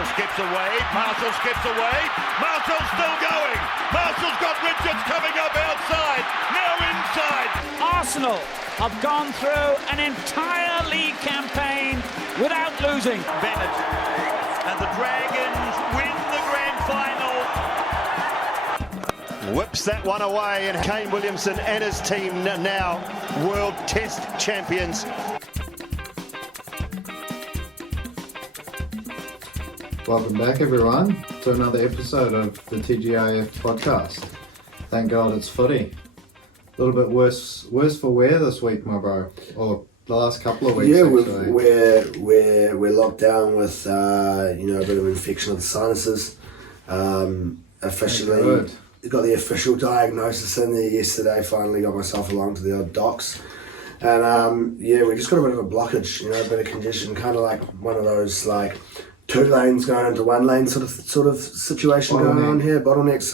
Marshall skips away. Marshall skips away. Marshall's still going. Marshall's got Richards coming up outside. Now inside. Arsenal have gone through an entire league campaign without losing. Bennett and the Dragons win the grand final. Whips that one away, and Kane Williamson and his team now World Test champions. Welcome back, everyone, to another episode of the TGIF podcast. Thank God it's footy. A little bit worse for wear this week, my bro, or the last couple of weeks. Yeah, actually. we're locked down with a bit of infection of the sinuses. Officially got the official diagnosis in there yesterday. Finally got myself along to the old docs, and we just got a bit of a blockage, a bit of congestion, kind of like one of those like two lanes going into one lane sort of situation going on here. Bottlenecks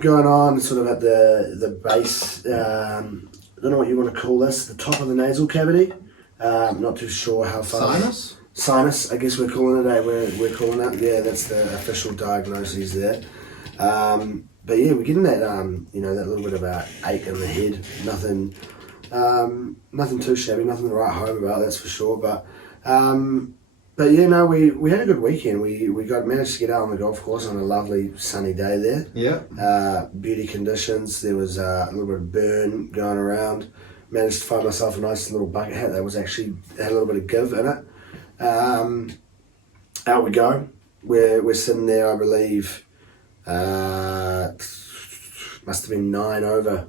going on sort of at the base. I don't know what you want to call this. The top of the nasal cavity. Not too sure how far. Sinus. I guess we're calling it. We're calling it. Yeah, that's the official diagnosis there. But yeah, we're getting that that little bit of ache in the head. Nothing too shabby. Nothing to write home about. That's for sure. But yeah, no, we had a good weekend. We managed to get out on the golf course on a lovely sunny day there. Yeah. Beauty conditions. There was a little bit of burn going around. Managed to find myself a nice little bucket hat that was actually had a little bit of give in it. Out we go. We're sitting there, I believe. Must have been 9 over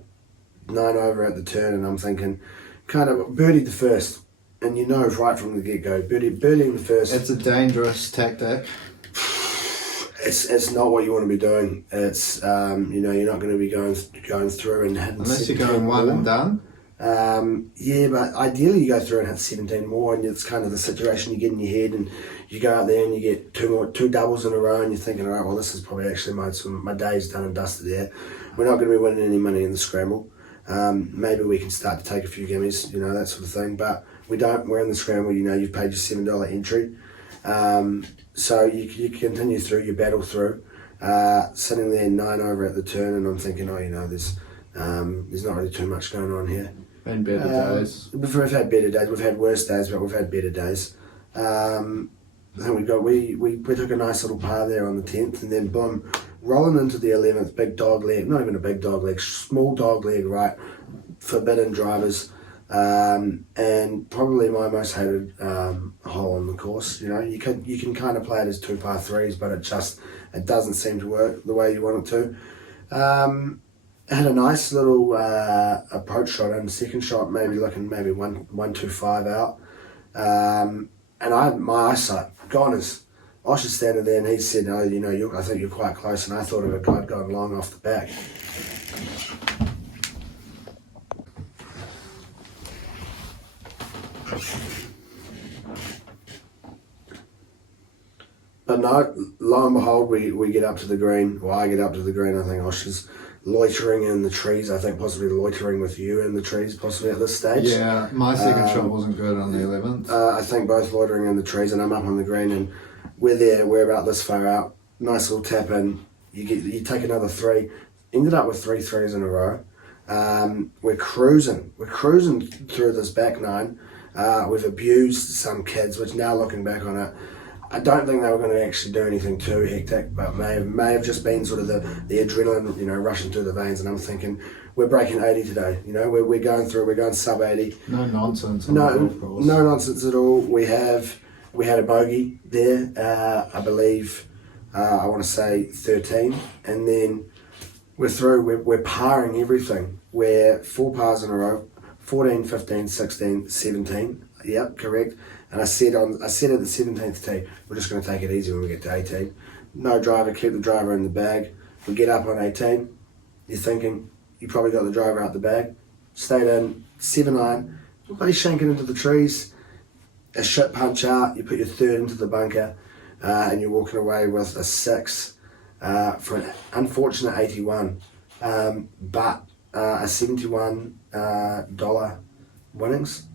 at the turn, and I'm thinking, kind of birdied the first. And right from the get-go, birdieing the first. It's a dangerous tactic. It's not what you want to be doing. It's you're not going to be going through and hitting unless you're going one and done. Yeah, but ideally you go through and hit 17 more, and it's kind of the situation you get in your head, and you go out there and you get two doubles in a row, and you're thinking, all right, well, this is probably actually my day's done and dusted there. We're not going to be winning any money in the scramble. Maybe we can start to take a few gimmies, that sort of thing, but we don't. We're in the scramble. You've paid your $7 entry, so you continue through, you battle through. Sitting there 9 over at the turn, and I'm thinking, there's not really too much going on here. Been better days. We've had better days. We've had worse days, but we've had better days. I think we took a nice little par there on the 10th, and then boom, rolling into the 11th, big dog leg. Not even a big dog leg, small dog leg, right? Forbidden drivers. And probably my most hated hole on the course. You can kind of play it as 2 par 3s, but it doesn't seem to work the way you want it to. Had a nice little approach shot and second shot, maybe 125 out. And my eyesight gone as Osh is standing there, and he said, "Oh, I think you're quite close." And I thought of a guy going long off the back. But no, lo and behold, we get up to the green. Well, I get up to the green. I think Osh is loitering in the trees. I think possibly loitering with you in the trees, possibly at this stage. Yeah, my second shot wasn't good on the 11th. I think both loitering in the trees, and I'm up on the green, and we're there. We're about this far out. Nice little tap in. You take another 3. Ended up with 3 threes in a row. We're cruising. We're cruising through this back 9. We've abused some kids, which now looking back on it, I don't think they were going to actually do anything too hectic, but may have just been sort of the adrenaline, rushing through the veins. And I'm thinking, we're breaking 80 today. We're going through. We're going sub 80. No nonsense. No nonsense at all. We had a bogey there. I believe. I want to say 13, and then we're through. We're parring everything. We're 4 pars in a row. 14, 15, 16, 17. Yep, correct. And I said at the 17th tee, we're just going to take it easy when we get to 18. No driver, keep the driver in the bag. We get up on 18. You're thinking, you probably got the driver out the bag. Stayed in, 7-iron. Everybody shanking into the trees. A shit punch out. You put your 3rd into the bunker, and you're walking away with a 6 for an unfortunate 81. But a $71 winnings.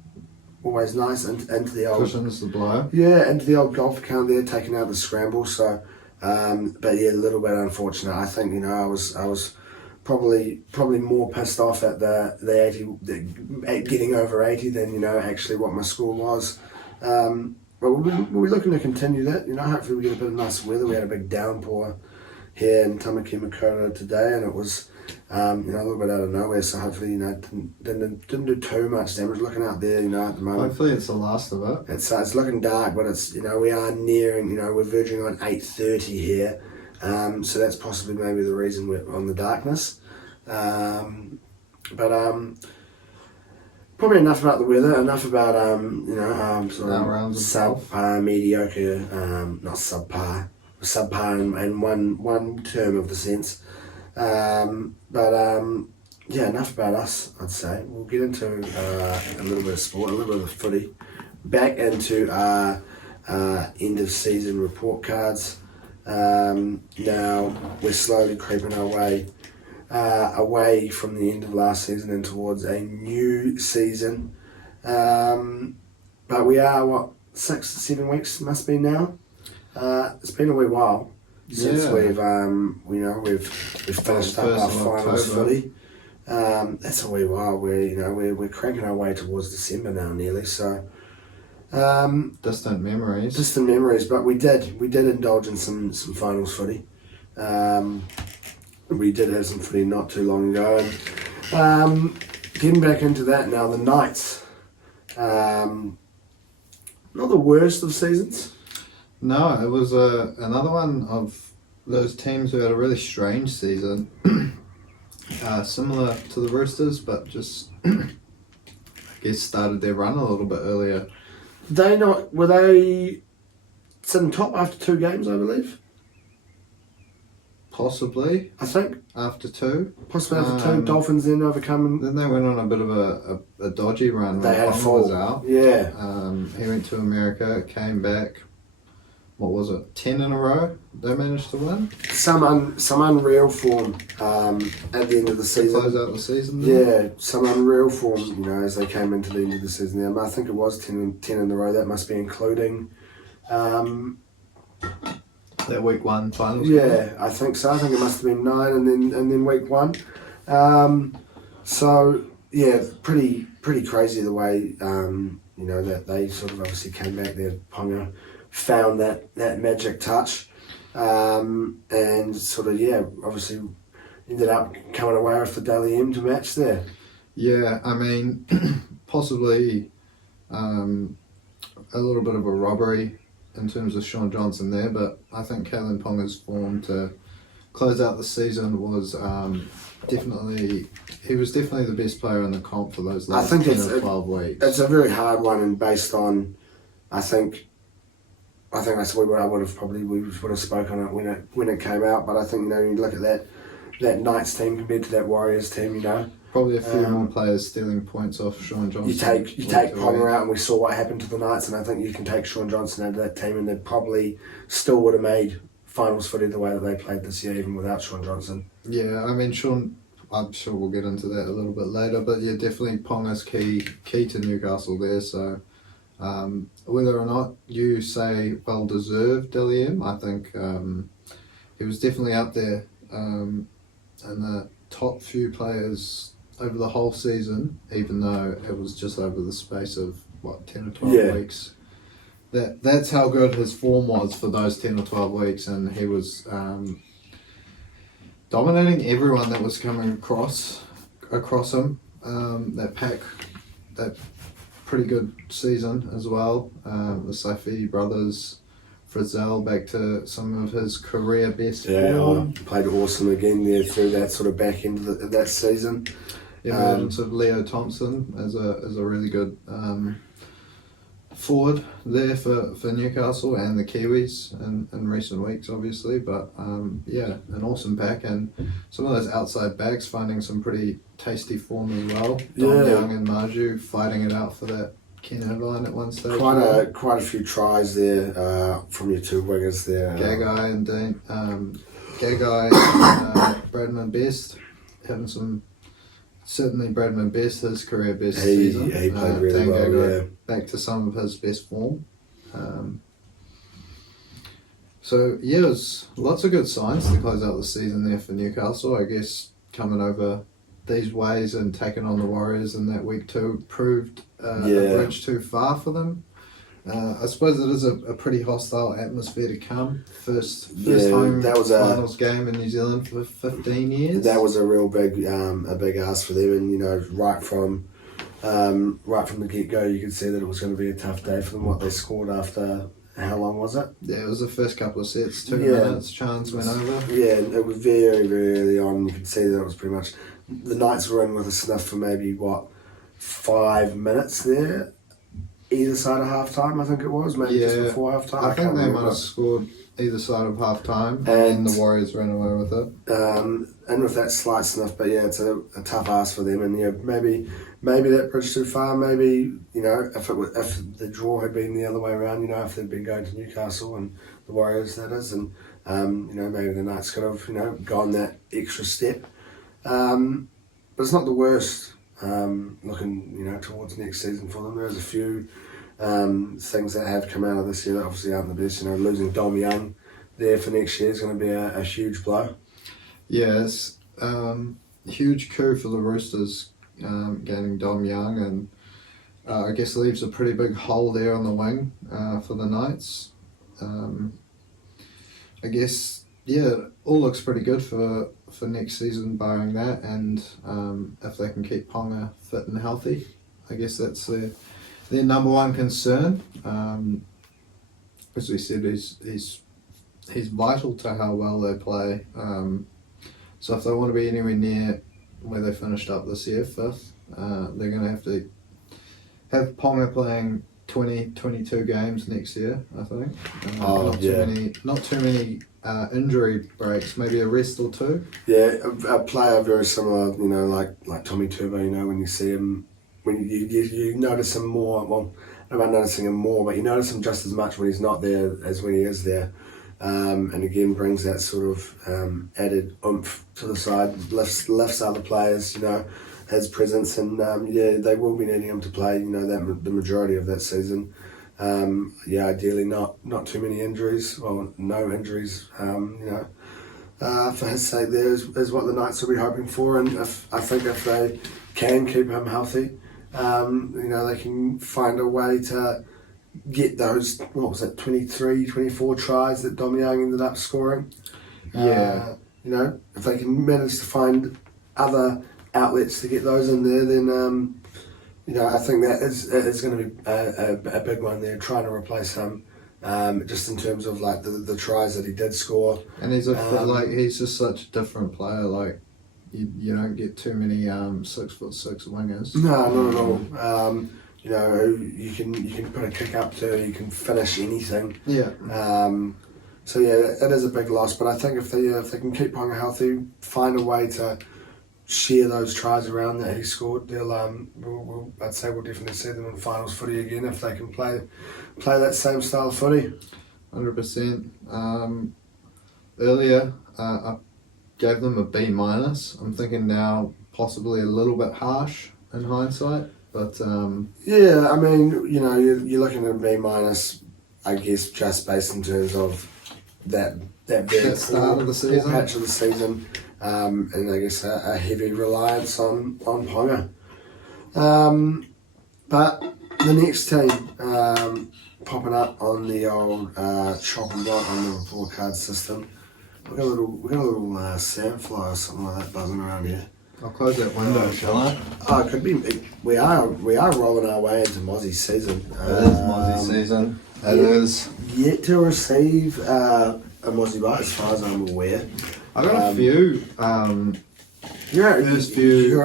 always nice. Into the old Cushions the blow. Yeah, into the old golf account there, taking out the scramble. So, but yeah, a little bit unfortunate. I think I was probably more pissed off at the 80, getting over 80 than actually what my score was. But we'll be looking to continue that. Hopefully we get a bit of nice weather. We had a big downpour here in Tamaki Makaurau today, and it was a little bit out of nowhere. So hopefully didn't do too much damage. Looking out there, at the moment. Hopefully it's the last of it. It's looking dark, but it's we are nearing. We're verging on 8:30 here. So that's possibly maybe the reason we're on the darkness. Probably enough about the weather, enough about subpar, mediocre, not subpar, in one term of the sense. Yeah, enough about us, I'd say. We'll get into a little bit of sport, a little bit of footy. Back into our end of season report cards. Now we're slowly creeping our way away from the end of last season and towards a new season. But we are 6 to 7 weeks must be now. It's been a wee while since we've finished up our finals footy. That's a wee while. We're cranking our way towards December now nearly. So distant memories. But we did indulge in some finals footy. We did have some footy not too long ago, and getting back into that now. The Knights, not the worst of seasons. No, it was another one of those teams who had a really strange season, similar to the Roosters, but just I guess started their run a little bit earlier. Were they sitting top after 2 games, I believe? Possibly. I think. After 2. Possibly after 2. Dolphins then overcoming. Then they went on a bit of a dodgy run. They had a fall. Was out. Yeah. He went to America, came back. What was it? 10 in a row they managed to win? Some unreal form at the end of the season. Close out the season then? Yeah, some unreal form, as they came into the end of the season there. I think it was 10 in a row. That must be including... that week 1 finals. Yeah, I think so. I think it must have been 9 and then week 1. So yeah, pretty crazy the way that they sort of obviously came back there. Ponga found that magic touch, and sort of obviously ended up coming away with the Dally M to match there. Yeah, I mean, possibly a little bit of a robbery in terms of Sean Johnson there, but I think Kalen Ponga's form to close out the season was definitely the best player in the comp for those last 10 or 12 weeks. It's a very hard one, and based on, I think that's what we would have spoken on it when it came out. But I think you look at that Knights team compared to that Warriors team, probably a few more players stealing points off Sean Johnson. You take Ponga out, and we saw what happened to the Knights, and I think you can take Sean Johnson out of that team, and they probably still would have made finals footy the way that they played this year, even without Sean Johnson. Yeah, I mean Sean. I'm sure we'll get into that a little bit later, but yeah, definitely Ponga's key to Newcastle there. So whether or not you say well deserved Dally M, I think he was definitely up there in the top few players over the whole season, even though it was just over the space of 10 or 12 weeks. That's how good his form was for those 10 or 12 weeks, and he was dominating everyone that was coming across him. That pretty good season as well. The Saifidi brothers, Frizzell back to some of his career best form. Played awesome again there through that sort of back end of that season. Emergence of Leo Thompson as a really good forward there for Newcastle and the Kiwis in recent weeks, obviously. But an awesome pack, and some of those outside backs finding some pretty tasty form as well. Don Young and Marju fighting it out for that Keno line at one stage. Quite a few tries there from your 2 wingers there. Gagai and Dean, Bradman Best having some certainly Bradman Best, his career best He season. played really Tango well, got yeah. back to some of his best form. So yeah, there's lots of good signs to close out the season there for Newcastle. I guess coming over these ways and taking on the Warriors in that week 2 proved a bridge too far for them. I suppose it is a pretty hostile atmosphere to come. First home finals game in New Zealand for 15 years. That was a real big ask for them, and right from the get go, you could see that it was going to be a tough day for them. What they scored after how long was it? Yeah, it was the first couple of sets, 2 minutes. Chance went over. Yeah, it was very, very early on. You could see that it was pretty much the Knights were in with a sniff for maybe 5 minutes there. Either side of half time, I think it was, maybe just before half time. I think they might have scored either side of half time, and the Warriors ran away with it. And with that slight sniff, but yeah, it's a tough ask for them, and maybe that bridge too far. Maybe if the draw had been the other way around, if they'd been going to Newcastle and the Warriors, that is, and maybe the Knights could have gone that extra step. But it's not the worst. Looking towards next season for them, there's a few things that have come out of this year that obviously aren't the best. Losing Dom Young there for next year is going to be a huge blow. Yeah, it's huge coup for the Roosters gaining Dom Young, and I guess leaves a pretty big hole there on the wing for the Knights. I guess all looks pretty good for next season, barring that, and if they can keep Ponga fit and healthy, I guess that's their number one concern. As we said, he's vital to how well they play. So if they want to be anywhere near where they finished up this year, 5th, they're going to have to have Ponga playing 22 games next year, I think. Not too many injury breaks, maybe a rest or 2. Yeah, a player very similar, like Tommy Turbo. When you see him, when you notice him more. Well, I'm not noticing him more, but you notice him just as much when he's not there as when he is there. And again, brings that sort of added oomph to the side, lifts other players, his presence, and they will be needing him to play, the majority of that season. Ideally not too many injuries, well, no injuries, for his sake there is what the Knights will be hoping for, and I think if they can keep him healthy, they can find a way to get those, 24 tries that Dom Young ended up scoring. Yeah. If they can manage to find other outlets to get those in there, then I think that is going to be a big one there, trying to replace him, just in terms of like the tries that he did score. And he's he's just such a different player. Like you don't get too many 6'6" wingers. No, not at all. You can put a kick up to, you can finish anything. Yeah. So it is a big loss. But I think if they can keep Ponga healthy, find a way to share those tries around that he scored, they'll I'd say we'll definitely see them in finals footy again if they can play that same style of footy. 100%. Earlier, I gave them a B-. I'm thinking now possibly a little bit harsh in hindsight, but yeah, I mean, you're looking at a B-, I guess, just based in terms of that very start of the season, patch of the season. And I guess a heavy reliance on Ponga. But the next team popping up on the old chop and block on the report card system. We got a little sandfly or something like that buzzing around here. I'll close that window, shall I? Oh, it could be. We are rolling our way into Mozzy's season. It is Mozzy season. It is yet to receive a Mozzy bite, as far as I'm aware. I got a few. First few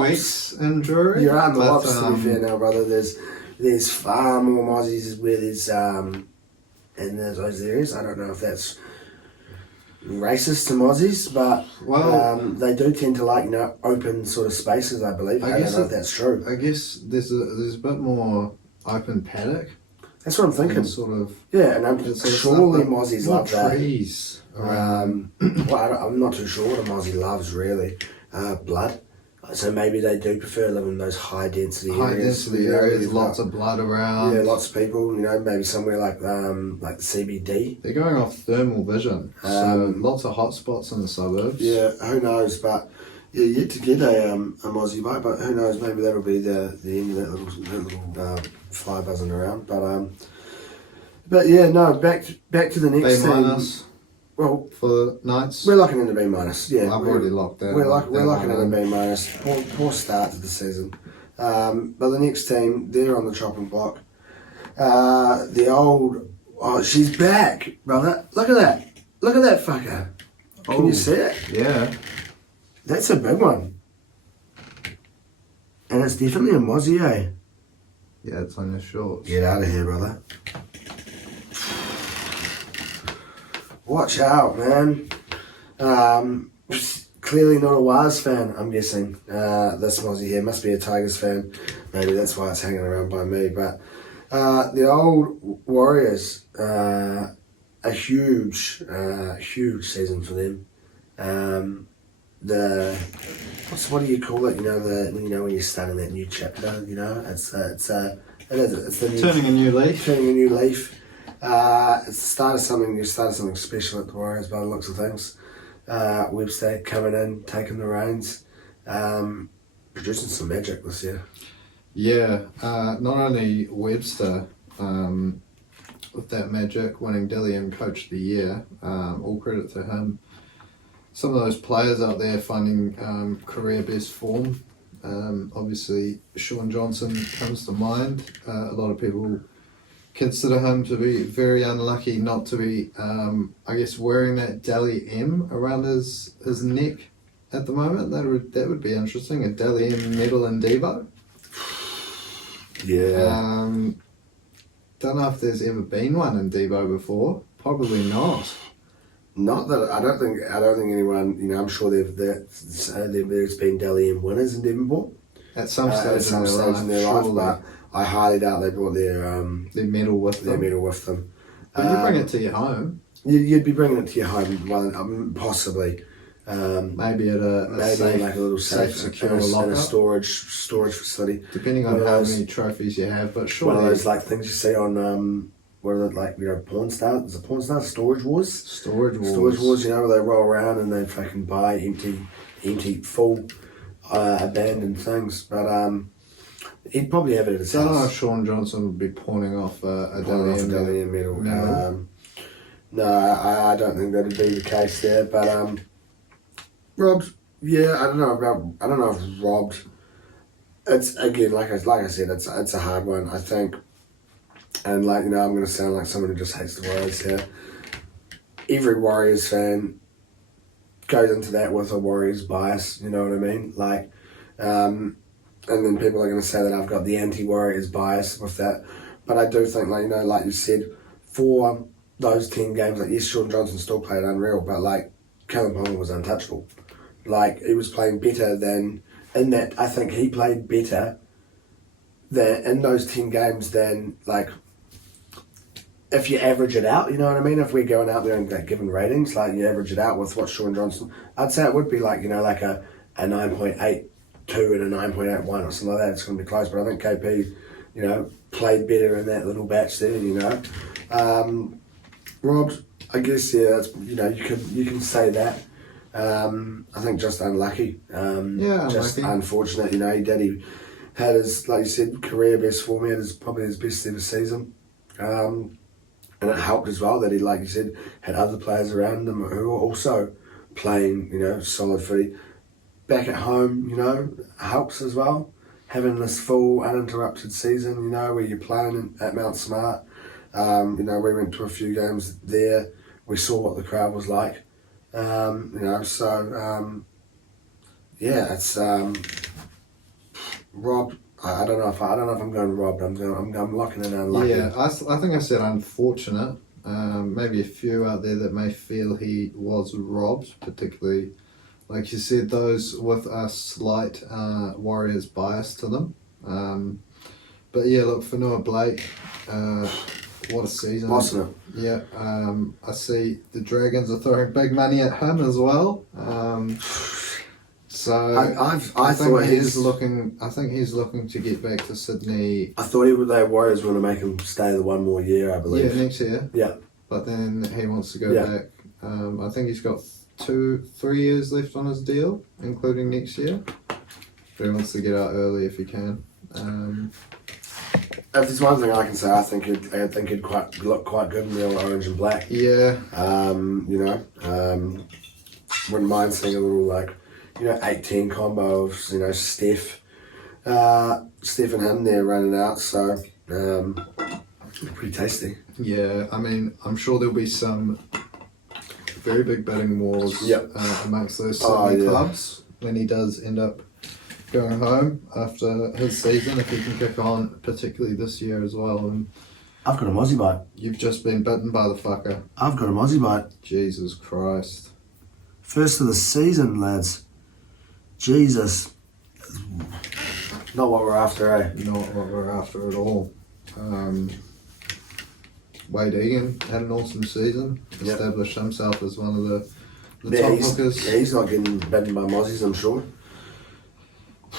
weeks in Drury. You're out in the lots, to be fair now, brother. There's far more Mozzies where there's in those areas. I don't know if that's racist to Mozzies, but they do tend to like open sort of spaces, I believe. I don't know if that's true. I guess there's a bit more open paddock. That's what I'm thinking. Sort of. Yeah, and I'm surely Mozzies love that. Trees. I'm not too sure what a Mozzie loves really. Blood. So maybe they do prefer living in those high density areas. High density areas, lots of blood around. Yeah, lots of people. Maybe somewhere like the CBD. They're going off thermal vision, so lots of hot spots in the suburbs. Yeah, who knows? But yet to get a Mozzy bike, but who knows? Maybe that'll be the end of that little fly buzzing around. But yeah, no. Back to the next B minus. Well, for the Knights, we're locking in the B minus. Yeah, I've already locked that. We're locking in the B minus. Poor start to the season. But the next team, they're on the chopping block. The old, she's back, brother. Look at that. Look at that fucker. Can you see it? Yeah. That's a big one. And it's definitely a Mozzy, eh? Yeah, it's on your shorts. Get out of here, brother. Watch out, man. Clearly not a Waz fan, I'm guessing. This Mozzy here must be a Tigers fan. Maybe that's why it's hanging around by me. But the old Warriors, a huge season for them. What do you call it? When you're starting that new chapter. It's the new, Turning a new leaf. Turning a new leaf. It's the start of something. You started something special at the Warriors by the looks of things. Webster coming in, taking the reins, producing some magic this year. Yeah, not only Webster with that magic, winning Dillian Coach of the Year, all credit to him. Some of those players out there finding career best form. Obviously, Sean Johnson comes to mind. A lot of people consider him to be very unlucky not to be, wearing that Dally M around his neck at the moment. That would be interesting, a Dally M medal in Devo. Yeah. Don't know if there's ever been one in Devo before. Probably not. Not that I don't think anyone. I'm sure there's been Dally M winners in Devonport At some stage in their life, but I highly doubt they brought their medal with them. But you bring it to your home. You'd be bringing it to your home, possibly. Maybe at a safe, like a little safe, secure in a locker. storage facility. Depending on how many trophies you have, but surely one of those things you see on what are they, Porn Star? Is it Porn Star? Storage Wars, where they roll around and they fucking buy empty, full, abandoned things. But he'd probably have it at his house. I don't know if Sean Johnson would be pawning off a Dally M medal. No, I don't think that'd be the case there. But robbed. Yeah, I don't know if robbed. It's again, like I said, it's a hard one. I think. And I'm going to sound like someone who just hates the Warriors here. Every Warriors fan goes into that with a Warriors bias, you know what I mean? And then people are going to say that I've got the anti-Warriors bias with that. But I do think, like you said, for those 10 games, yes, Sean Johnson still played unreal, but Callum Palmer was untouchable. He was playing better than, in that, I think he played better than in those 10 games than, if you average it out, you know what I mean? If we're going out there and giving ratings, you average it out with what Sean Johnson, I'd say it would be a 9.82 and a 9.81 or something like that. It's going to be close, but I think KP, played better in that little batch there, Robbed, I guess, yeah, that's, you can say that. I think just unlucky. Just unfortunate, he had his, like you said, career best form. He had probably his best ever season. And it helped as well that he, like you said, had other players around him who were also playing, solid footy. Back at home, helps as well. Having this full uninterrupted season, where you're playing at Mount Smart. We went to a few games there. We saw what the crowd was like. It's robbed. I don't know if I'm going robbed. I'm locking in unlucky. Yeah, I think I said unfortunate. Maybe a few out there that may feel he was robbed, particularly, like you said, those with a slight Warriors bias to them. But yeah, look, for Noah Blake, what a season. Awesome. Yeah, I see the Dragons are throwing big money at him as well. So I think thought he's looking. I think he's looking to get back to Sydney. I thought the Warriors were going to make him stay the one more year, I believe. Yeah, next year. Yeah. But then he wants to go back. I think he's got 3 years left on his deal, including next year. But he wants to get out early if he can. If there's one thing I can say, I think he'd look quite good in the orange and black. Yeah. Wouldn't mind seeing a little 8-10 combo of Steph and him there running out. So pretty tasty. Yeah. I mean, I'm sure there'll be some very big bidding wars amongst those Sydney clubs when he does end up going home after his season, if he can kick on, particularly this year as well. And I've got a Mozzy bite. You've just been bitten by the fucker. I've got a Mozzy bite. Jesus Christ. First of the season, lads. Jesus. Not what we're after, eh? Not what we're after at all. Wade Egan had an awesome season. Established himself as one of the top hookers. Yeah, he's not getting bitten by Mozzies, I'm sure.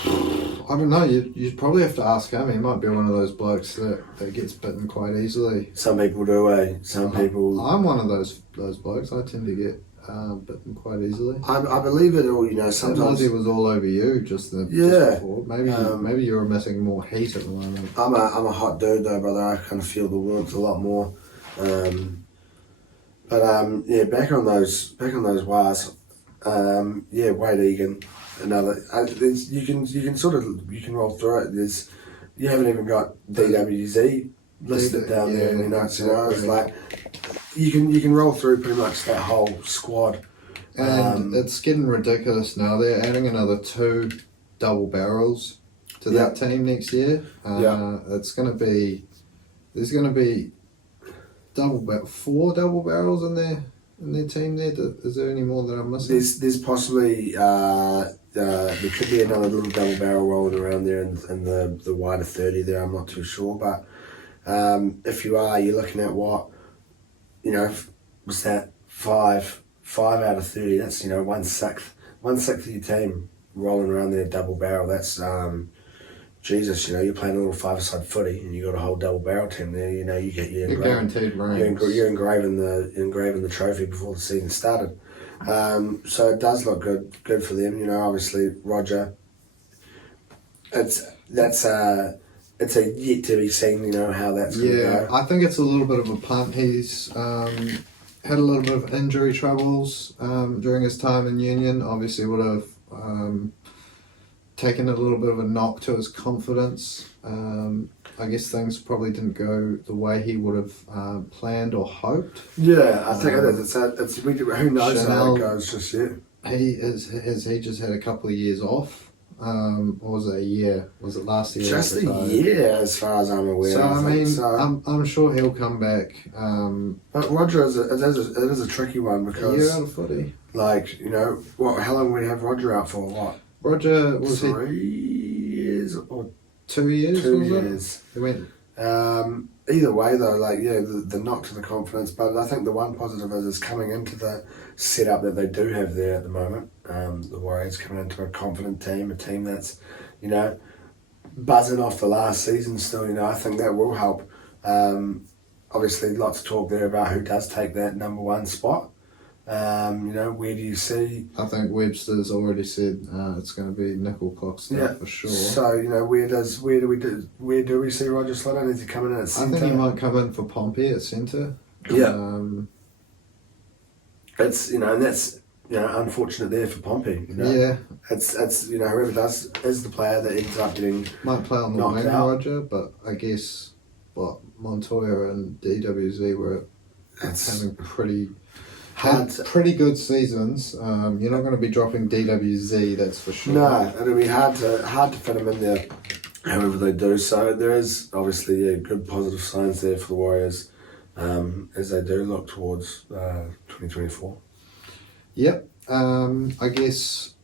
I don't know, you'd probably have to ask him. He might be one of those blokes that gets bitten quite easily. Some people do, eh? Some people... I'm one of those blokes. I tend to get bitten quite easily. I believe it all, sometimes... Mozzy was all over you just before. Maybe you're emitting more heat at the moment. I'm a hot dude though, brother. I kind of feel the warmth a lot more. Back on those wires. Wade Egan. Another, you can roll through it. You haven't even got DWZ listed down there in the notes. It's like you can roll through pretty much that whole squad. And it's getting ridiculous now. They're adding another 2 double barrels to that team next year. It's going to be there's going to be 4 double barrels in their team there. Is there any more that I'm missing? There's possibly there could be another little double barrel rolling around there in the wider 30 there. I'm not too sure, but if you are, you're looking at what was that 5 out of 30. That's 1/6 of your team rolling around there double barrel. That's Jesus, you're playing a little 5-a-side footy and you got a whole double barrel team there. You get your guaranteed rings. You're engraving the trophy before the season started. So it does look good for them. Obviously Roger. It's a yet to be seen. How that's going to go. I think it's a little bit of a punt. He's had a little bit of injury troubles during his time in Union. Obviously would have taken a little bit of a knock to his confidence. I guess things probably didn't go the way he would have planned or hoped. Yeah, I think it is. Who knows how it goes just yet. He just had a couple of years off. Or was it a year? Was it last year? Just a year, as far as I'm aware. So I'm sure he'll come back. But Roger it is a tricky one because a year out of footy. How long would we have Roger out for? What? Roger was 3 years or 2 years? 2 years. He went. Either way though, the knock to the confidence, but I think the one positive is coming into the setup that they do have there at the moment. The Warriors coming into a confident team, a team that's, buzzing off the last season still, I think that will help. Obviously lots of talk there about who does take that number 1 spot. Where do you see? I think Webster's already said it's going to be nickel clock stuff for sure. So where do we see Roger Slidden? Is he coming in at centre? I think he might come in for Pompey at centre. Yeah. It's and that's unfortunate there for Pompey. Yeah. It's whoever does is the player that ends up getting might play on the knocked wing, out. Roger, but I guess Montoya and DWZ were having pretty good seasons. You're not going to be dropping DWZ, that's for sure. No, it'll be hard to fit them in there, however they do. So there is obviously good positive signs there for the Warriors as they do look towards 2024. Yep. I guess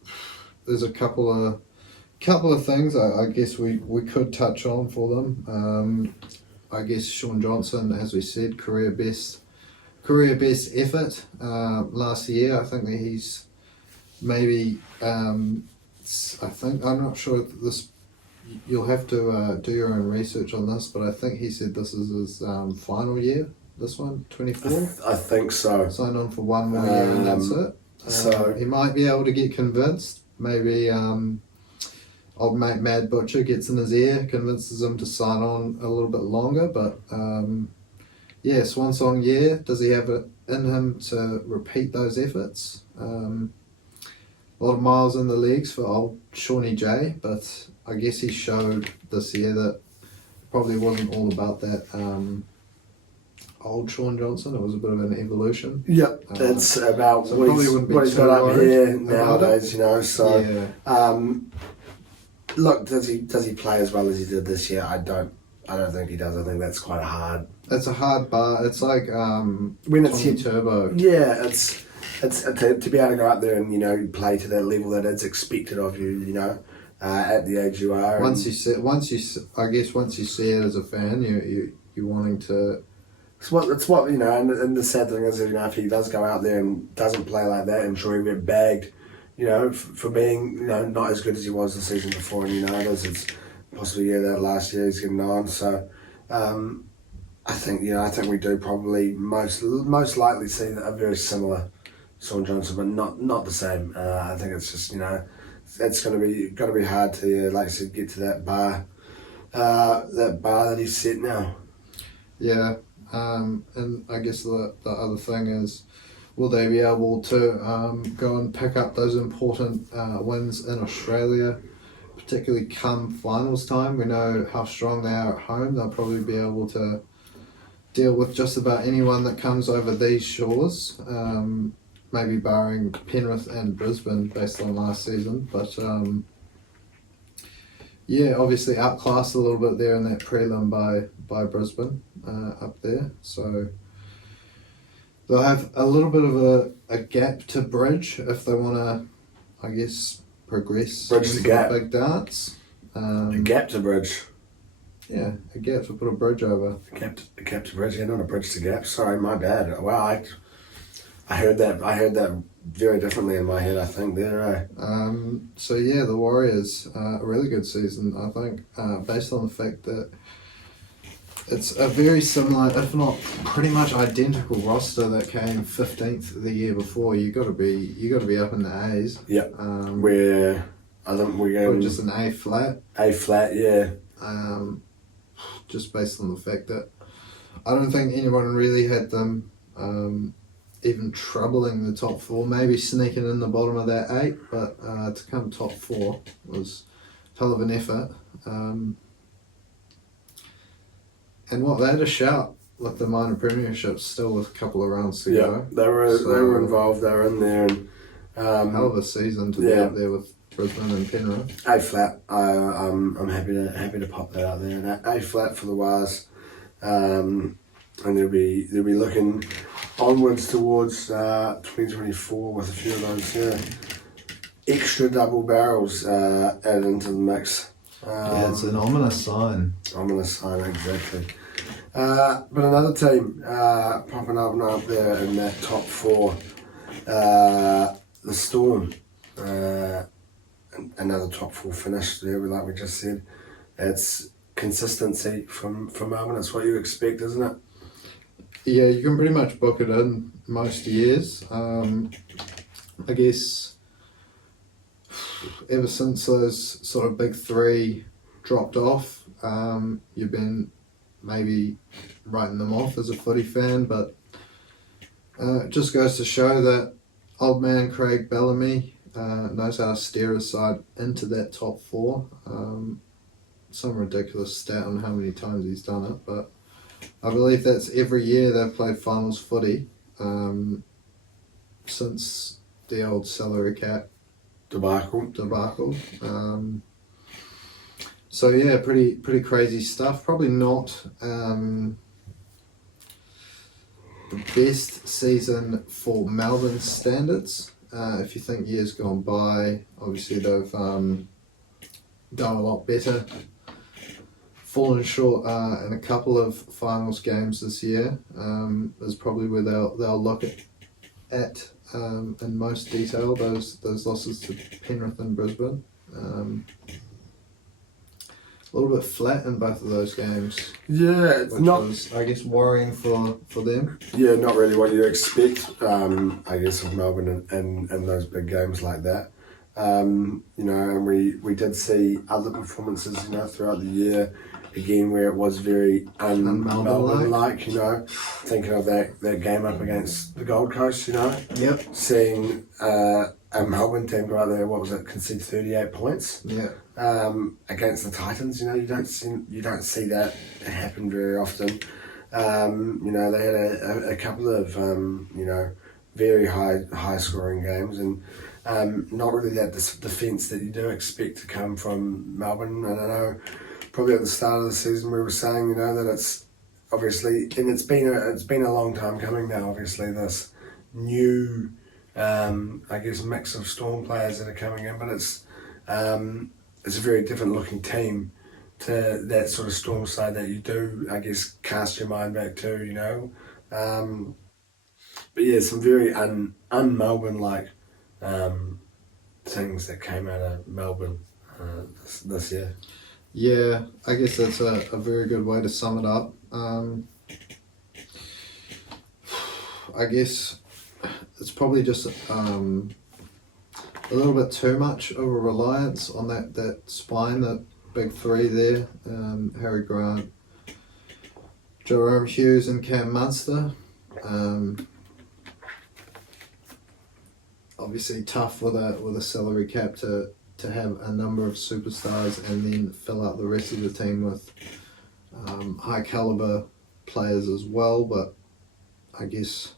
there's a couple of things I guess we could touch on for them. I guess Sean Johnson, as we said, career best effort last year. I think that he's maybe I think, I'm not sure this. You'll have to do your own research on this, but I think he said this is his final year. This one, 24. I think so. Signed on for one more year, and that's it. So he might be able to get convinced. Maybe old mate Mad Butcher gets in his ear, convinces him to sign on a little bit longer. But yeah, swan song year. Does he have it in him to repeat those efforts? A lot of miles in the legs for old Shawnee J, but I guess he showed this year that it probably wasn't all about that old Shaun Johnson. It was a bit of an evolution. Yep, that's about so what he's got up here nowadays, it. you know. So, yeah. Look, does he play as well as he did this year? I don't think he does. I think that's quite a hard. It's a hard bar. It's like when it's Tommy Turbo. Yeah, it's to be able to go up there and, you know, play to that level that it's expected of you, you know, at the age you are. Once you see it as a fan, you're wanting to. It's what you know, and the sad thing is, you know, if he does go out there and doesn't play like that, I'm sure he'll get bagged, you know, for being, you know, not as good as he was the season before. And, you know, it's possibly that last year he's getting on. So I think we do probably most likely see a very similar Shaun Johnson, but not the same. I think it's just, you know, it's going to be hard to, like I said, get to that bar that he's set now. Yeah. And I guess the other thing is, will they be able to go and pick up those important wins in Australia, particularly come finals time? We know how strong they are at home. They'll probably be able to deal with just about anyone that comes over these shores, maybe barring Penrith and Brisbane based on last season. But yeah, obviously outclassed a little bit there in that prelim by Brisbane up there. So they'll have a little bit of a gap to bridge if they want to, I guess, progress Bridge the gap. big dance. A gap to bridge. Yeah, a gap to put a bridge over. A gap to bridge. Yeah, not a bridge to gap. Sorry, my bad. Wow, I heard that very differently in my head, I think, there. So yeah, the Warriors, a really good season, I think, based on the fact that it's a very similar, if not pretty much identical roster that came 15th the year before. You got to be up in the A's. Yeah. Where I think we're going just an A flat. A flat, yeah. Just based on the fact that I don't think anyone really had them even troubling the top four, maybe sneaking in the bottom of that 8, but to come top 4 was a hell of an effort. And what, they had a shout with the minor premierships still with a couple of rounds to go. They were involved, they were in there, and hell of a season to be up there with Brisbane and Penrith. A flat. I'm happy to pop that out there. And A flat for the Wars, and they'll be looking onwards towards 2024 with a few of those extra double barrels added into the mix. Yeah, it's an ominous sign. Ominous sign, exactly. But another team popping up there in that top 4, the Storm. Another top 4 finish there, like we just said. It's consistency from Melbourne. It's what you expect, isn't it? Yeah, you can pretty much book it in most years. I guess ever since those sort of big 3 dropped off, you've been maybe writing them off as a footy fan, but it just goes to show that old man Craig Bellamy knows how to steer his side into that top 4. Some ridiculous stat on how many times he's done it, but I believe that's every year they've played finals footy since the old salary cap debacle. So yeah, pretty crazy stuff. Probably not the best season for Melbourne standards. If you think years gone by, obviously they've done a lot better. Fallen short in a couple of finals games this year is probably where they'll look at in most detail those losses to Penrith and Brisbane. A little bit flat in both of those games. Yeah, it's which not. was, I guess, worrying for them. Yeah, not really what you expect. I guess of Melbourne and those big games like that. And we did see other performances, throughout the year. Again, where it was very Melbourne-like, thinking of that game up against the Gold Coast, Yep. seeing a Melbourne team go out there, concede 38 points, Yeah. against the Titans. You don't see that happen very often. They had a couple of very high scoring games, and not really that defence that you do expect to come from Melbourne. And I know probably at the start of the season we were saying, that it's obviously, and it's been a long time coming now. Obviously, this new, mix of Storm players that are coming in, but it's a very different looking team to that sort of Storm side that you do, cast your mind back to, But yeah, some very un-Melbourne like things that came out of Melbourne this year. Yeah, I guess that's a very good way to sum it up. I guess it's probably just a little bit too much of a reliance on that spine, that big three there, Harry Grant, Jerome Hughes and Cam Munster. Obviously tough with a salary cap to have a number of superstars and then fill out the rest of the team with high caliber players as well, but I guess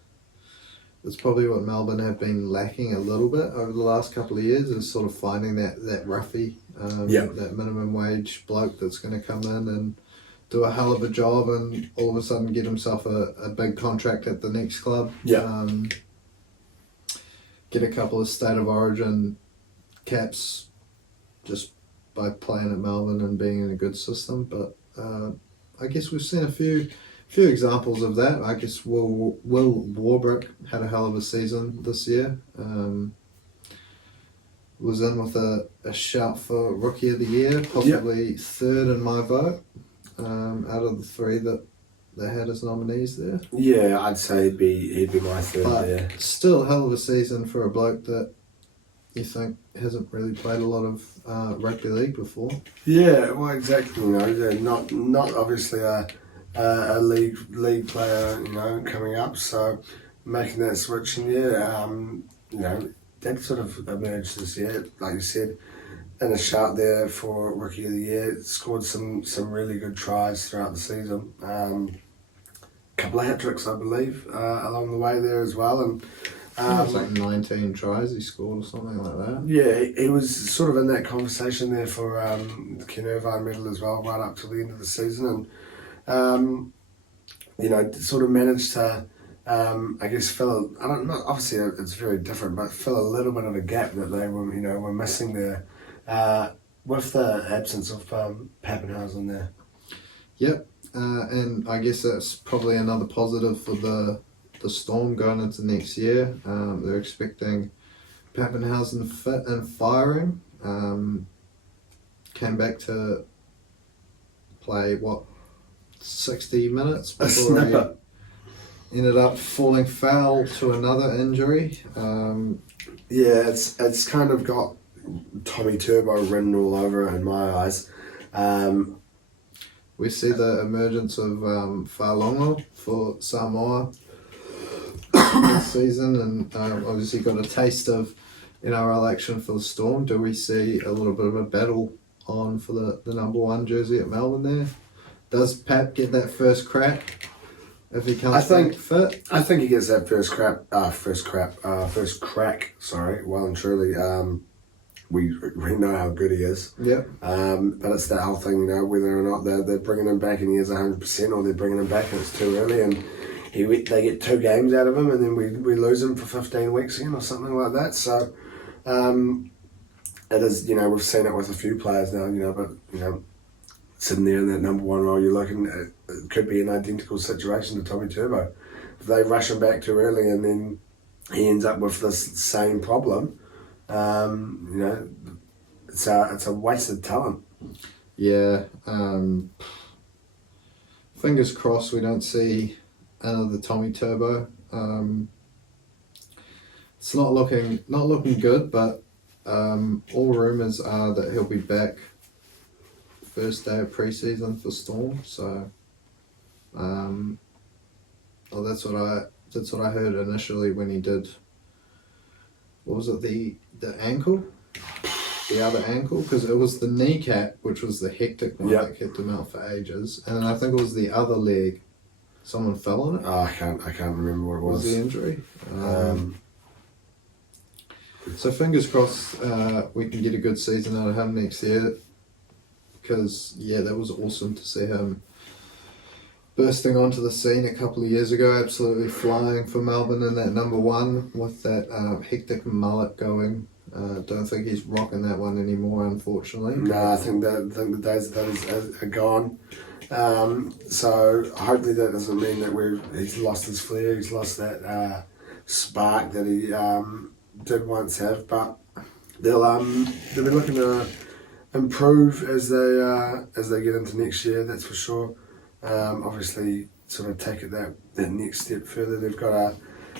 it's probably what Melbourne have been lacking a little bit over the last couple of years, is sort of finding that roughie, that minimum wage bloke that's going to come in and do a hell of a job and all of a sudden get himself a big contract at the next club. Get a couple of State of Origin caps just by playing at Melbourne and being in a good system. But I guess we've seen a few examples of that. I guess Will Warbrick had a hell of a season this year. Was in with a shout for Rookie of the Year, possibly third in my vote, out of the three that they had as nominees there. Yeah, I'd say he'd be my third there. Still a hell of a season for a bloke that you think hasn't really played a lot of rugby league before. Yeah, well, exactly. Not obviously a league player, coming up. So making that switch, and that sort of emerged this year, like you said, in a shout there for Rookie of the Year. Scored some really good tries throughout the season. Couple of hat-tricks, I believe, along the way there as well. And it was like 19 tries he scored or something like that. Yeah, he was sort of in that conversation there for the Ken Irvine medal as well, right up till the end of the season. And, sort of managed to, fill, obviously it's very different, but fill a little bit of a gap that they were missing there with the absence of Pappenhausen there. Yep. And I guess that's probably another positive for the Storm going into next year. They're expecting Pappenhausen fit and firing. Came back to play 60 minutes before he ended up falling foul to another injury. It's kind of got Tommy Turbo written all over it in my eyes. We see the emergence of Whaonga for Samoa this season, and obviously got a taste of NRL action for the Storm. Do we see a little bit of a battle on for the number one jersey at Melbourne there? Does Pap get that first crack if he comes back fit? I think he gets that first crack. Well and truly. We know how good he is. Yep. But it's that whole thing, whether or not they're bringing him back and he is 100%, or they're bringing him back and it's too early and they get 2 games out of him and then we lose him for 15 weeks again or something like that. So it is, we've seen it with a few players now, but sitting there in that number one role, you're looking at, it could be an identical situation to Tommy Turbo. If they rush him back too early and then he ends up with this same problem, it's a wasted talent. Yeah. Fingers crossed we don't see another Tommy Turbo. It's not looking good, but all rumours are that he'll be back first day of pre-season for Storm. So, well, that's what I heard initially when he did. What was it? The ankle, the other ankle, because it was the kneecap, which was the hectic one that kept him out for ages, and I think it was the other leg. Someone fell on it. Oh, I can't remember what it was. Was the injury? So fingers crossed we can get a good season out of him next year, because that was awesome to see him bursting onto the scene a couple of years ago, absolutely flying for Melbourne in that number 1 with that hectic mullet going. Don't think he's rocking that one anymore, unfortunately. No, I think the days of that are gone. So hopefully that doesn't mean that he's lost his flair, he's lost that spark that he did once have. But they'll be looking to improve as they get into next year. That's for sure. Obviously, sort of take it that next step further. They've got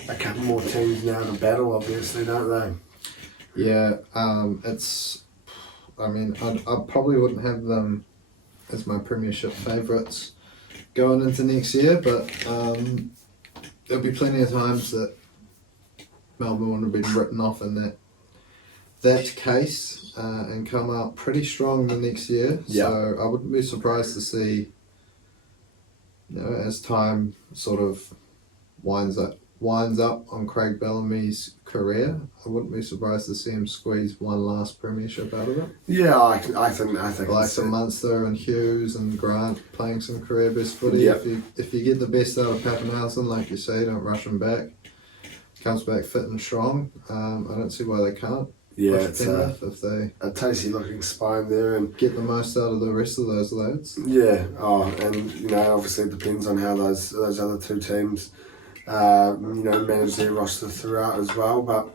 a couple more teams now to battle, obviously, don't they? Yeah, it's. I mean, I probably wouldn't have them as my premiership favourites going into next year, but there'll be plenty of times that Melbourne would have been written off in that case and come out pretty strong the next year. Yeah. So I wouldn't be surprised to see, as time sort of winds up on Craig Bellamy's career, I wouldn't be surprised to see him squeeze one last premiership out of it. Yeah, I think like some Munster and Hughes and Grant playing some career best footy. Yep. If you get the best out of Pappenhausen, like you say, don't rush him back. Comes back fit and strong. I don't see why they can't. Yeah, push it's Penrith if they a tasty looking spine there, and get the most out of the rest of those lads. yeah. Oh, and obviously it depends on how those other two teams manage their roster throughout as well, but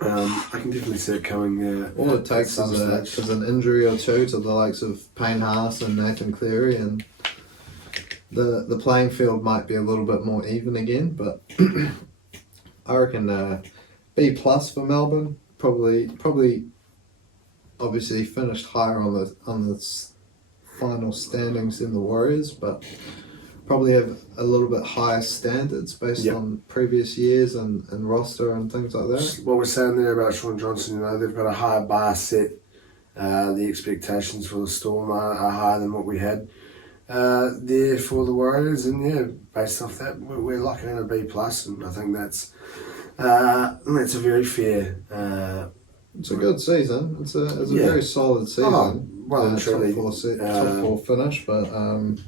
I can definitely see it coming. All it takes is an injury or two to the likes of Payne Haas and Nathan Cleary, and the playing field might be a little bit more even again. But I reckon B+ for Melbourne. Probably, obviously finished higher on the final standings than the Warriors, but probably have a little bit higher standards based on previous years and roster and things like that. What we're saying there about Sean Johnson, they've got a higher bar set. The expectations for the Storm are higher than what we had there for the Warriors, and based off that, we're locking in a B+, and I think that's a very fair. It's a good season. It's a very solid season. Well and truly. Top four finish, but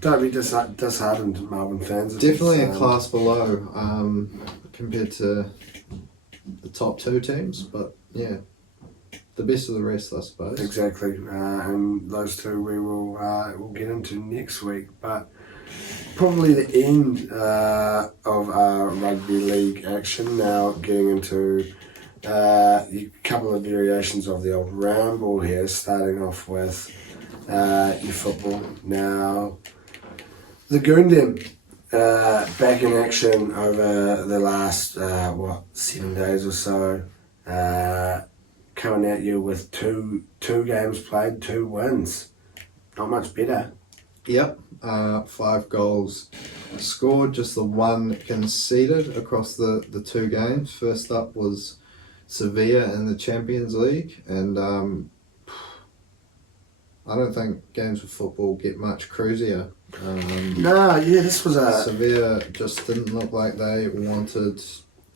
don't be disheartened, Melbourne fans. Definitely a class below compared to the top 2 teams, but the best of the rest, I suppose. Exactly, and those two we'll get into next week, but probably the end of our rugby league action. Now getting into a couple of variations of the old round ball here, starting off with your football. Now, the Goondem back in action over the last 7 days or so, coming at you with two games played, 2 wins. Not much better. Yep, 5 goals scored, just the 1 conceded across the 2 games. First up was Sevilla in the Champions League, and I don't think games of football get much cruisier. This was Sevilla just didn't look like they wanted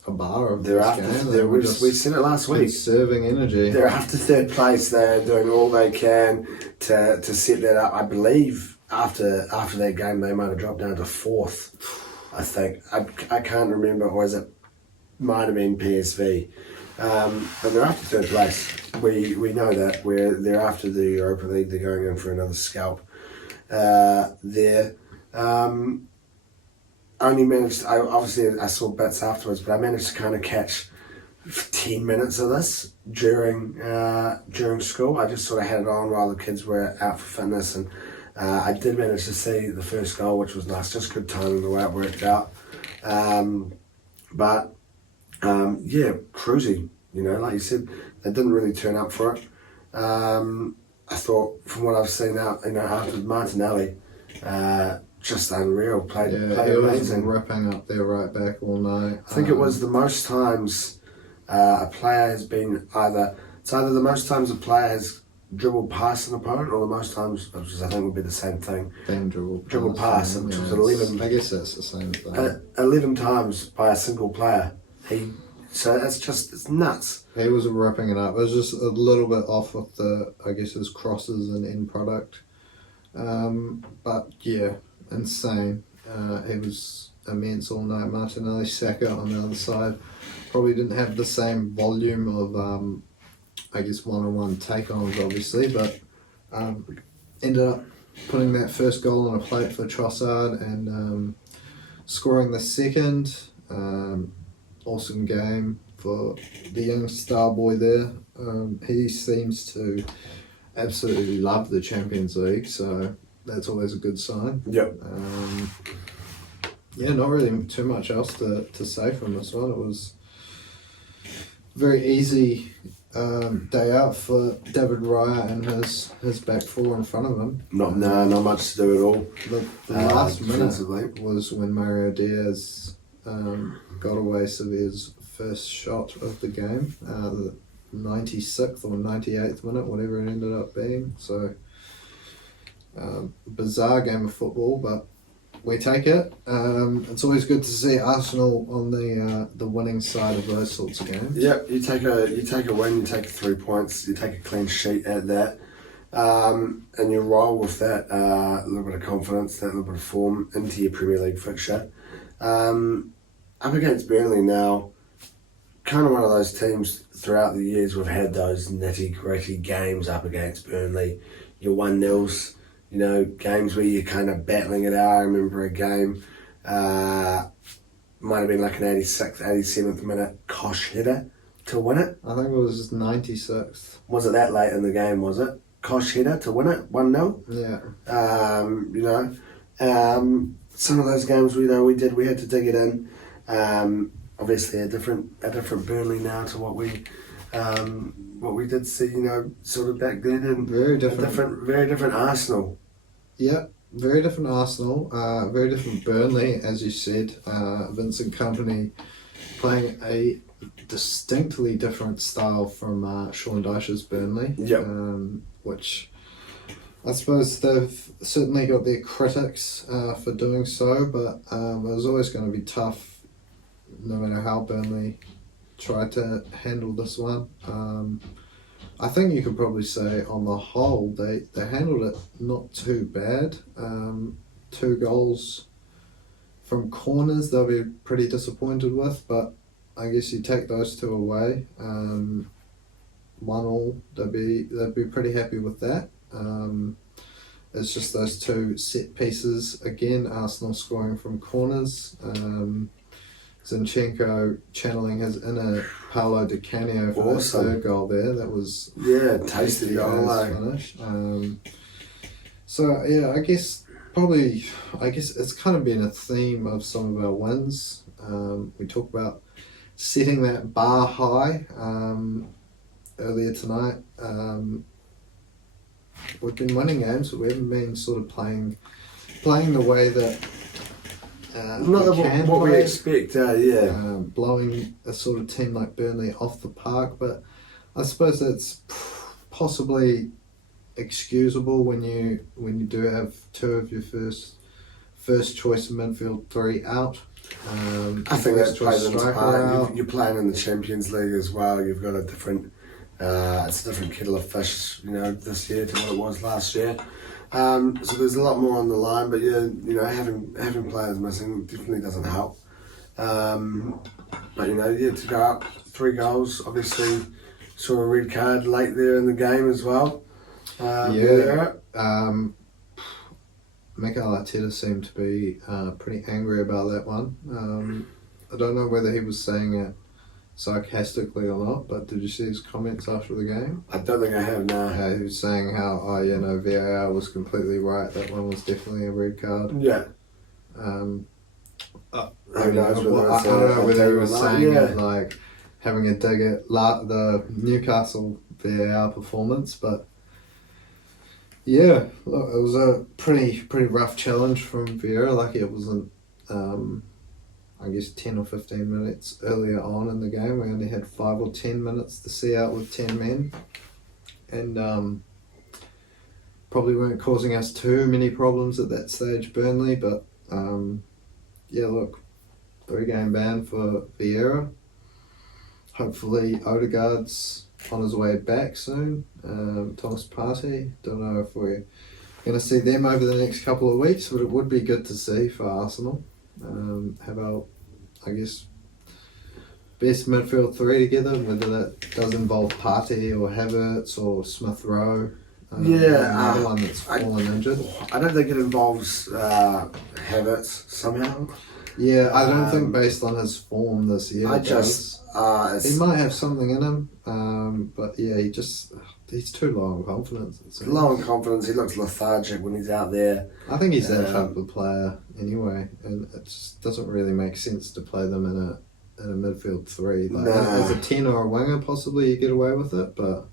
a bar of this game. We said it last week. Conserving energy. They're after 3rd place. They're doing all they can to set that up. I believe after that game they might have dropped down to 4th. I think I can't remember, or might have been PSV. But they're after 3rd place. We know that. They're after the Europa League. They're going in for another scalp there. Only managed. I saw bits afterwards, but I managed to kind of catch 10 minutes of this during school. I just sort of had it on while the kids were out for fitness, and I did manage to see the first goal, which was nice. Just good timing the way it worked out. Yeah, cruisy. Like you said, they didn't really turn up for it. I thought, from what I've seen out, after Martinelli, just unreal. Played He was amazing. ripping up their right back all night. I think it was the most times a player has been it's either the most times a player has dribbled past an opponent, or the most times, which I think would be the same thing, dribble past, which was 11. I guess that's the same thing. 11 times by a single player. So it's nuts. He was ripping it up. It was just a little bit off with his crosses and end product. But yeah, insane. He was immense all night. Martinelli, Saka on the other side probably didn't have the same volume of, one-on-one take-ons, obviously, but ended up putting that first goal on a plate for Trossard and scoring the second. Awesome game for the young star boy there. He seems to absolutely love the Champions League, so that's always a good sign. Yep. Not really too much else to say from this one. It was a very easy day out for David Raya and his back four in front of him. Not much to do at all. The last minute defensively was when Mario Diaz got away Severe's first shot of the game, the 96th or 98th minute, whatever it ended up being. So, bizarre game of football, but we take it. It's always good to see Arsenal on the winning side of those sorts of games. Yep, you take a win, you take 3 points, you take a clean sheet at that, and you roll with that a little bit of confidence, that little bit of form into your Premier League fixture. Up against Burnley now, kind of one of those teams throughout the years we've had those nitty-gritty games up against Burnley. Your 1-0s, games where you're kind of battling it out. I remember a game, might have been like an 86th, 87th minute Kosh header to win it. I think it was 96th. Was it that late in the game, was it? Kosh header to win it, 1-0? Yeah. Some of those games we had to dig it in. Obviously a different Burnley now to what we did see, sort of back then, and very different Arsenal. Yeah, very different Arsenal, very different Burnley, as you said. Vincent Kompany playing a distinctly different style from Sean Dyche's Burnley. Yep. Which I suppose they've certainly got their critics for doing so, but it was always going to be tough no matter how Burnley tried to handle this one. I think you could probably say on the whole they handled it not too bad. 2 goals from corners they'll be pretty disappointed with, but I guess you take those 2 away. 1-1, they'd be pretty happy with that. It's just those 2 set pieces again. Arsenal scoring from corners. Zinchenko channeling his inner Paolo Di Canio for his 3rd goal there. That was tasty goal. Finish. So yeah, I guess it's kind of been a theme of some of our wins. We talked about setting that bar high earlier tonight. We've been winning games, but we haven't been sort of playing the way that what we expect. Blowing a sort of team like Burnley off the park, but I suppose that's possibly excusable when you do have 2 of your first choice midfield 3 out. I think that plays into part. You're playing in the Champions League as well. You've got a different, it's a different kettle of fish, this year to what it was last year. So there's a lot more on the line, but having players missing definitely doesn't help. But to go up 3 goals, obviously saw a red card late there in the game as well. Mikel Arteta seemed to be pretty angry about that one. I don't know whether he was saying it sarcastically or not, but did you see his comments after the game? I don't think I have, no. He was saying how, VAR was completely right. That one was definitely a red card. Yeah. I Who knows don't whether know whether he was saying yeah. it like having a dig at the Newcastle VAR performance, but yeah, look, it was a pretty rough challenge from Vieira. Like it wasn't, I guess 10 or 15 minutes earlier on in the game. We only had 5 or 10 minutes to see out with 10 men, and probably weren't causing us too many problems at that stage, Burnley. But yeah, look, 3-game ban for Vieira. Hopefully Odegaard's on his way back soon. Thomas Partey, don't know if we're going to see them over the next couple of weeks, but it would be good to see for Arsenal. Have our, I guess, best midfield three together, whether that does involve Partey or Havertz or Smith Rowe. Another one that's fallen injured. I don't think it involves Havertz somehow. Yeah, I don't think based on his form this year. He might have something in him, but yeah, he's too low on confidence. Low on confidence. He looks lethargic when he's out there. I think he's that type of player anyway, and it just doesn't really make sense to play them in a midfield three. Like as a 10 or a winger, possibly you get away with it, but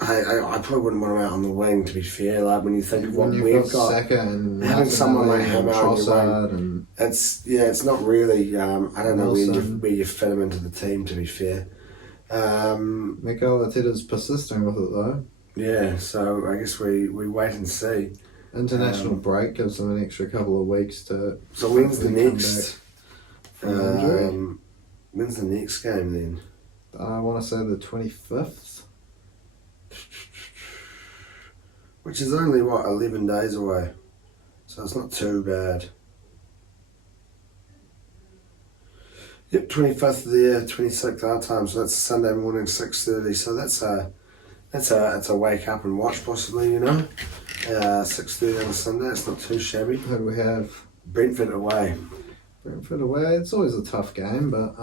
I probably wouldn't want him out on the wing, to be fair. Like when you think of what we've got, Saka and having someone like him out on your wing, and it's not really. I don't know where you fit him into the team, to be fair. Mikel Arteta's persisting with it though. Yeah, so I guess we wait and see. International break gives them an extra couple of weeks to. So when's the next? When's the next game then? I want to say the 25th. Which is only, 11 days away. So it's not too bad. Yep, 25th there, 26th our time. So that's Sunday morning, 6:30. So that's a wake up and watch possibly, 6:30 on a Sunday. It's not too shabby. Who do we have? Brentford away. Brentford away. It's always a tough game, but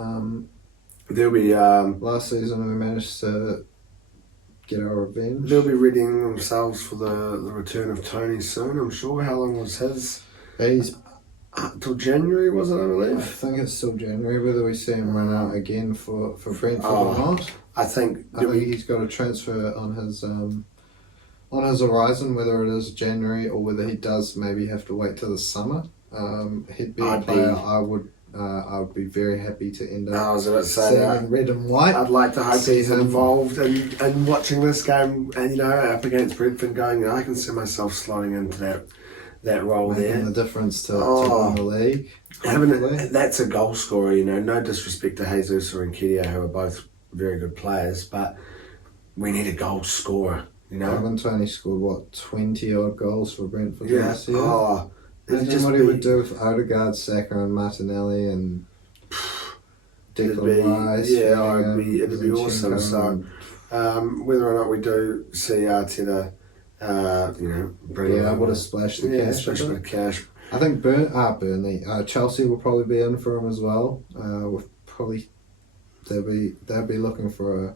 there'll be last season we managed to get our revenge. They'll be readying themselves for the return of Tony soon, I'm sure. How long was his? He's till January, was it, I believe? I think it's still January, whether we see him run out again for Brentford or not. I think he's got a transfer on his horizon, whether it is January or whether he does maybe have to wait till the summer. He'd be a player I would be very happy to end up seeing in red and white. I'd like to hope he's involved in watching this game and, up against Brentford going, I can see myself slotting into that role making there. The difference to win the league. That's a goal scorer, no disrespect to Jesus or Nketiah, who are both very good players, but we need a goal scorer, Ivan Toney scored, 20 odd goals for Brentford last year? Imagine what he would do with Odegaard, Saka and Martinelli and Declan Rice. Yeah, it'd be awesome. So, whether or not we do see Arteta, bring I would have splashed the cash. Especially the cash. I think Burnley, Chelsea will probably be in for him as well. They'll be looking for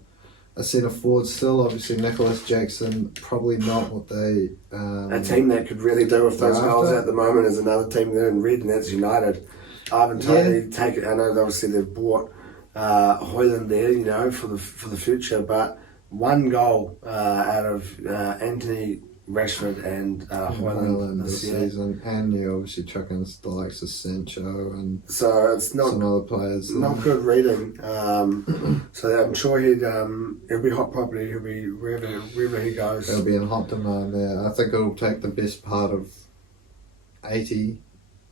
a centre forward still. Obviously, Nicholas Jackson, probably not what they... a team that could really do with those goals at the moment is another team there in red, and that's United. Ivan Toney, take it. I know obviously they've bought Højlund there, for the future, but one goal out of Anthony Rashford and Højlund this season, and you obviously chuck in the likes of Sancho and so it's not some other players. Not good reading. So I'm sure he'll be hot property. He'll be wherever he goes. He'll be in hot demand there. I think it'll take the best part of 80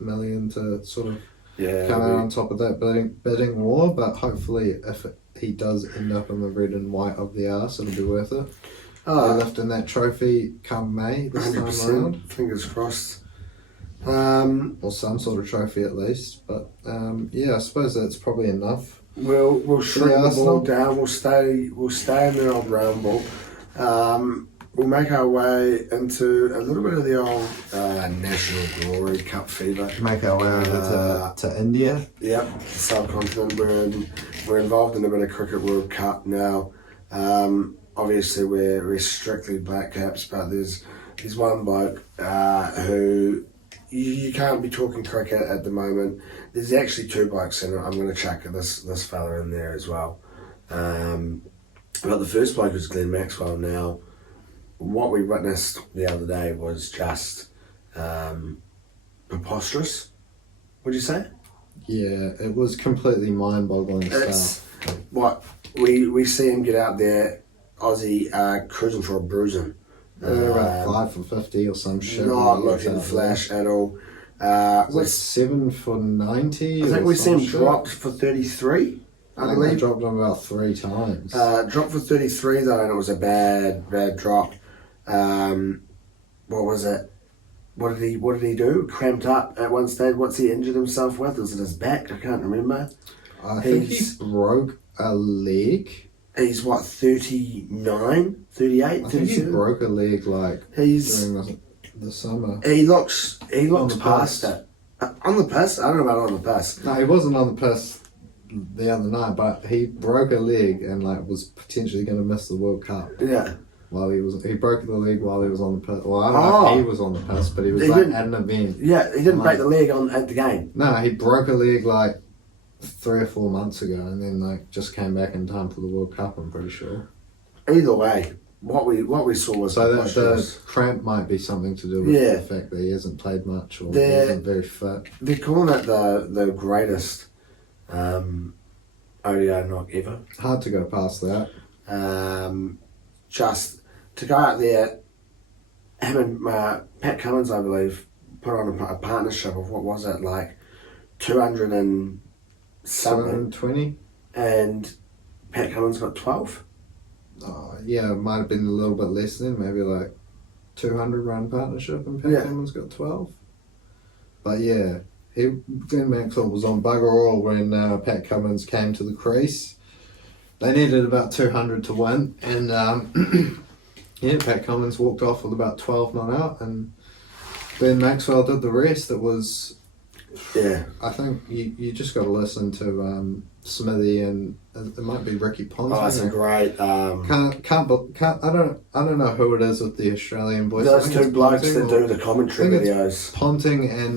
million to sort of come out on top of that bidding war. But hopefully, if he does end up in the red and white of the arse, it'll be worth it. They're lifting that trophy come May this time around. Fingers crossed. Or some sort of trophy at least. But I suppose that's probably enough. We'll shrink the ball down. We'll stay in the old round ball. we'll make our way into a little bit of the old National Glory Cup fever. Make our way over to India. Yep, the subcontinent. We're involved in a bit of Cricket World Cup now. Obviously, we're strictly Blackcaps, but there's one bloke who you can't be talking cricket at the moment. There's actually two blokes in it. I'm going to chuck this fella in there as well. But the first bloke is Glenn Maxwell. Now, what we witnessed the other day was just preposterous. Would you say? Yeah, it was completely mind-boggling stuff. What we see him get out there, Aussie cruising for a bruising. About 5 for 50 or some shit. Not looking flash at all. Was it 7 for 90? I think we see him dropped for 33. I believe he dropped him about 3 times. Dropped for 33 though, and it was a bad drop. What was it? What did he do? Cramped up at one stage. What's he injured himself with? Was it his back? I can't remember. I think he broke a leg. He's what, 39, 38, I think 37? he broke a leg during the summer. He looks past it. On the piss? I don't know about on the piss. No, he wasn't on the piss the other night, but he broke a leg and was potentially going to miss the World Cup. Yeah. He broke the leg while he was on the piss. Well, I don't know if he was on the piss, but he was at an event. Yeah, he didn't break the leg at the game. No, he broke a leg 3 or 4 months ago, and then just came back in time for the World Cup. I'm pretty sure. Either way, what we saw was so that the cramp might be something to do with the fact that he hasn't played much or he isn't very fit. They're calling it the greatest ODI knock ever. Hard to go past that. Just to go out there, him and Pat Cummins, I believe, put on a partnership of what was it, 200 and something. 720? And Pat Cummins got 12? Yeah, it might have been a little bit less than, maybe 200 run partnership, and Pat Cummins got 12. But yeah, Glenn Maxwell was on bugger all when Pat Cummins came to the crease. They needed about 200 to win, and Pat Cummins walked off with about 12 not out, and Glenn Maxwell did the rest. It was, I think you just got to listen to Smithy, and it might be Ricky Ponting. Oh, that's a great. I don't know who it is with the Australian voice. Those two blokes that do the commentary videos. Ponting and